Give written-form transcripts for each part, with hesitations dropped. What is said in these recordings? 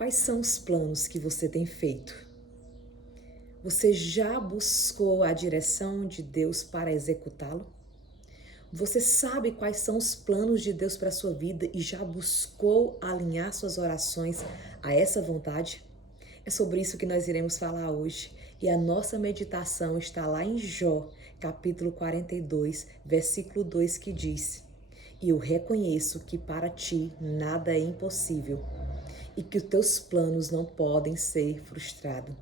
Quais são os planos que você tem feito? Você já buscou a direção de Deus para executá-lo? Você sabe quais são os planos de Deus para a sua vida e já buscou alinhar suas orações a essa vontade? É sobre isso que nós iremos falar hoje. E a nossa meditação está lá em Jó, capítulo 42, versículo 2, que diz: E eu reconheço que para ti nada é impossível e que os teus planos não podem ser frustrados.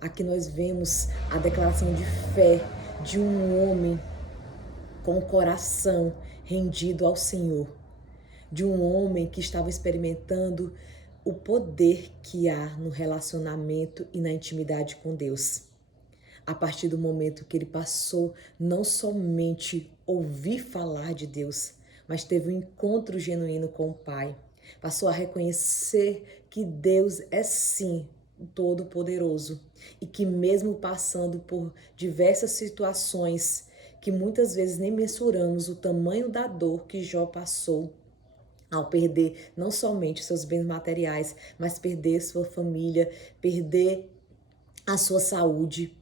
Aqui nós vemos a declaração de fé de um homem com o coração rendido ao Senhor, de um homem que estava experimentando o poder que há no relacionamento e na intimidade com Deus. A partir do momento que ele passou não somente ouvir falar de Deus, mas teve um encontro genuíno com o Pai. Passou a reconhecer que Deus é sim o Todo-Poderoso e que mesmo passando por diversas situações que muitas vezes nem mensuramos o tamanho da dor que Jó passou, ao perder não somente seus bens materiais, mas perder sua família, perder a sua saúde.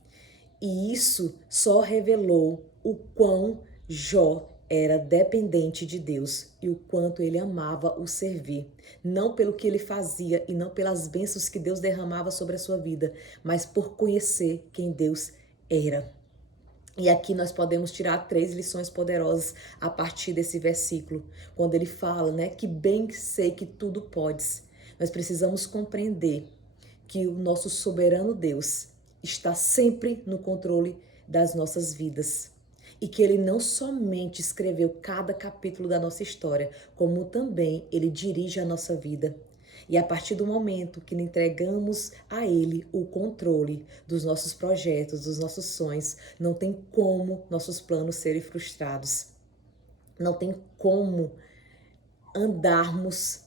E isso só revelou o quão Jó era dependente de Deus e o quanto ele amava o servir. Não pelo que ele fazia e não pelas bênçãos que Deus derramava sobre a sua vida, mas por conhecer quem Deus era. E aqui nós podemos tirar 3 lições poderosas a partir desse versículo, quando ele fala, que bem sei que tudo podes. Nós precisamos compreender que o nosso soberano Deus está sempre no controle das nossas vidas. E que ele não somente escreveu cada capítulo da nossa história, como também ele dirige a nossa vida. E a partir do momento que entregamos a Ele o controle dos nossos projetos, dos nossos sonhos, não tem como nossos planos serem frustrados. Não tem como andarmos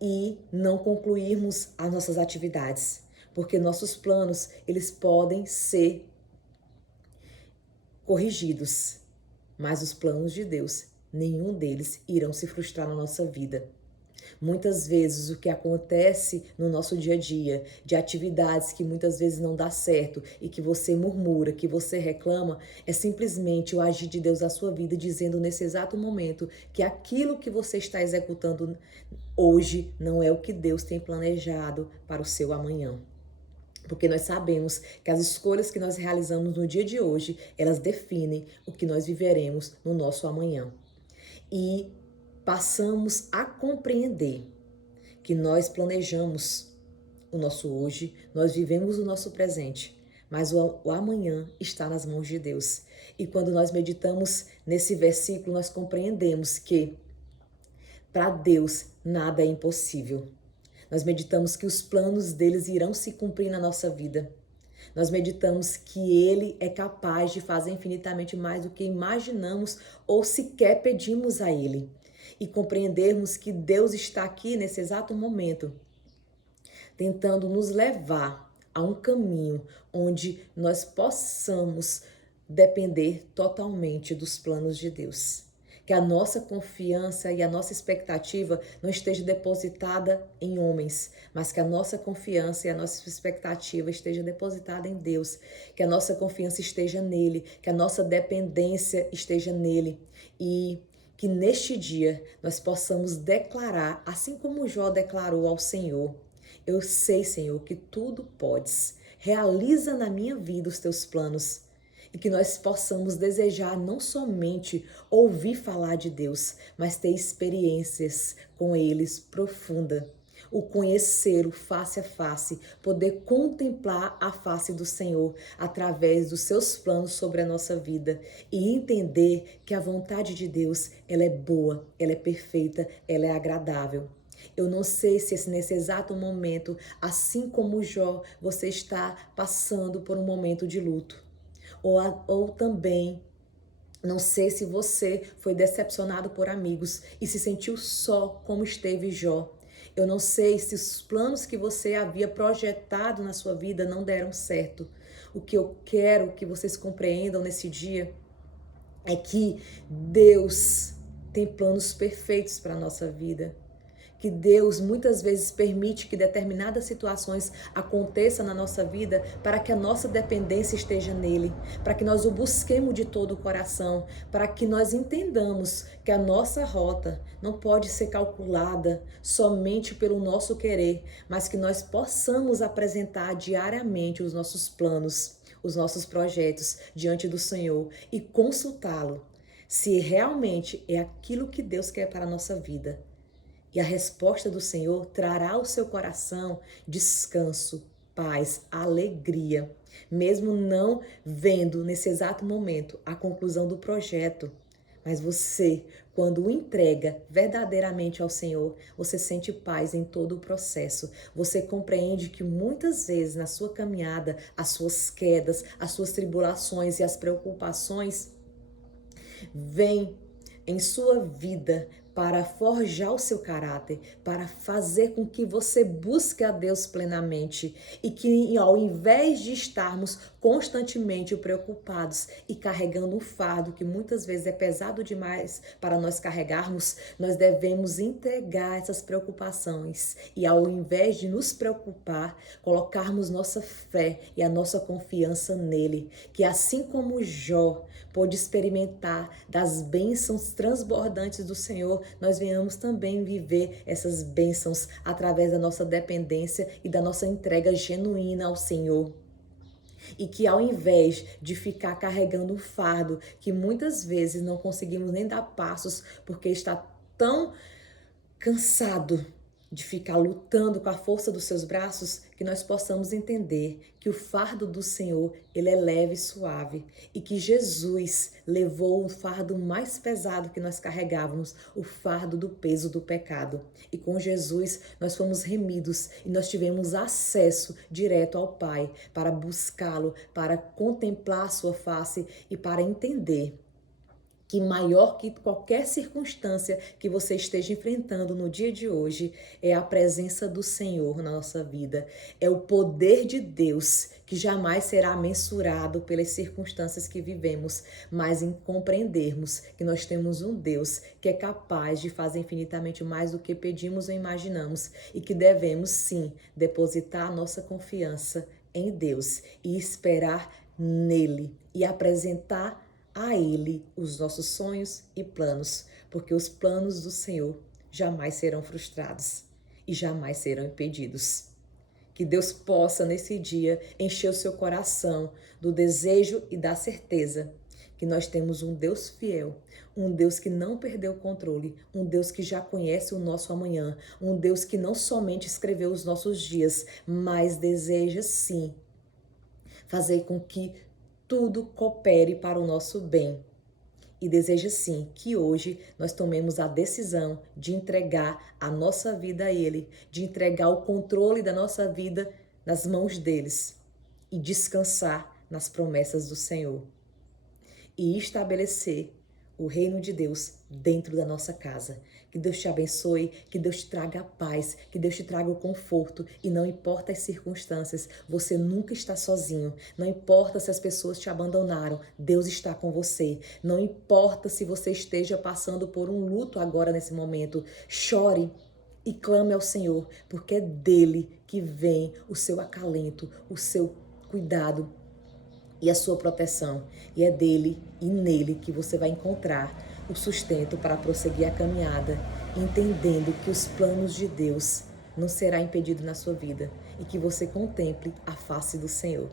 e não concluirmos as nossas atividades. Porque nossos planos, eles podem ser corrigidos, mas os planos de Deus, nenhum deles irão se frustrar na nossa vida. Muitas vezes o que acontece no nosso dia a dia, de atividades que muitas vezes não dá certo e que você murmura, que você reclama, é simplesmente o agir de Deus na sua vida, dizendo nesse exato momento que aquilo que você está executando hoje não é o que Deus tem planejado para o seu amanhã. Porque nós sabemos que as escolhas que nós realizamos no dia de hoje, elas definem o que nós viveremos no nosso amanhã. E passamos a compreender que nós planejamos o nosso hoje, nós vivemos o nosso presente, mas o amanhã está nas mãos de Deus. E quando nós meditamos nesse versículo, nós compreendemos que para Deus nada é impossível. Nós meditamos que os planos deles irão se cumprir na nossa vida. Nós meditamos que Ele é capaz de fazer infinitamente mais do que imaginamos ou sequer pedimos a Ele. E compreendermos que Deus está aqui nesse exato momento, tentando nos levar a um caminho onde nós possamos depender totalmente dos planos de Deus. Que a nossa confiança e a nossa expectativa não esteja depositada em homens, mas que a nossa confiança e a nossa expectativa esteja depositada em Deus. Que a nossa confiança esteja nele, que a nossa dependência esteja nele. E que neste dia nós possamos declarar, assim como Jó declarou ao Senhor: eu sei, Senhor, que tudo podes. Realiza na minha vida os teus planos. E que nós possamos desejar não somente ouvir falar de Deus, mas ter experiências com eles profunda. O conhecê-lo face a face, poder contemplar a face do Senhor através dos seus planos sobre a nossa vida e entender que a vontade de Deus, ela é boa, ela é perfeita, ela é agradável. Eu não sei se nesse exato momento, assim como Jó, você está passando por um momento de luto. Ou também, não sei se você foi decepcionado por amigos e se sentiu só como esteve Jó. Eu não sei se os planos que você havia projetado na sua vida não deram certo. O que eu quero que vocês compreendam nesse dia é que Deus tem planos perfeitos para a nossa vida. que Deus muitas vezes permite que determinadas situações aconteçam na nossa vida para que a nossa dependência esteja nele, para que nós o busquemos de todo o coração, para que nós entendamos que a nossa rota não pode ser calculada somente pelo nosso querer, mas que nós possamos apresentar diariamente os nossos planos, os nossos projetos diante do Senhor e consultá-lo se realmente é aquilo que Deus quer para a nossa vida. E a resposta do Senhor trará ao seu coração descanso, paz, alegria, mesmo não vendo nesse exato momento a conclusão do projeto. Mas você, quando o entrega verdadeiramente ao Senhor, você sente paz em todo o processo. Você compreende que muitas vezes na sua caminhada, as suas quedas, as suas tribulações e as preocupações vêm em sua vida para forjar o seu caráter, para fazer com que você busque a Deus plenamente e que ao invés de estarmos constantemente preocupados e carregando um fardo que muitas vezes é pesado demais para nós carregarmos, nós devemos entregar essas preocupações e ao invés de nos preocupar, colocarmos nossa fé e a nossa confiança nele, que assim como Jó pôde experimentar das bênçãos transbordantes do Senhor, nós venhamos também viver essas bênçãos através da nossa dependência e da nossa entrega genuína ao Senhor. E que ao invés de ficar carregando um fardo que muitas vezes não conseguimos nem dar passos porque está tão cansado de ficar lutando com a força dos seus braços, que nós possamos entender que o fardo do Senhor, ele é leve e suave, e que Jesus levou o fardo mais pesado que nós carregávamos, o fardo do peso do pecado. E com Jesus nós fomos remidos e nós tivemos acesso direto ao Pai para buscá-lo, para contemplar a sua face e para entender que maior que qualquer circunstância que você esteja enfrentando no dia de hoje é a presença do Senhor na nossa vida. É o poder de Deus que jamais será mensurado pelas circunstâncias que vivemos, mas em compreendermos que nós temos um Deus que é capaz de fazer infinitamente mais do que pedimos ou imaginamos e que devemos sim depositar a nossa confiança em Deus e esperar nele e apresentar a Ele os nossos sonhos e planos, porque os planos do Senhor jamais serão frustrados e jamais serão impedidos. Que Deus possa nesse dia encher o seu coração do desejo e da certeza que nós temos um Deus fiel, um Deus que não perdeu o controle, um Deus que já conhece o nosso amanhã, um Deus que não somente escreveu os nossos dias, mas deseja sim fazer com que tudo coopere para o nosso bem. E deseja sim que hoje nós tomemos a decisão de entregar a nossa vida a Ele, de entregar o controle da nossa vida nas mãos deles e descansar nas promessas do Senhor. E estabelecer o reino de Deus dentro da nossa casa. Que Deus te abençoe, que Deus te traga a paz, que Deus te traga o conforto e não importa as circunstâncias, você nunca está sozinho. Não importa se as pessoas te abandonaram, Deus está com você. Não importa se você esteja passando por um luto agora nesse momento, chore e clame ao Senhor, porque é dele que vem o seu acalento, o seu cuidado e a sua proteção. E é dele e nele que você vai encontrar o sustento para prosseguir a caminhada, entendendo que os planos de Deus não será impedido na sua vida e que você contemple a face do Senhor.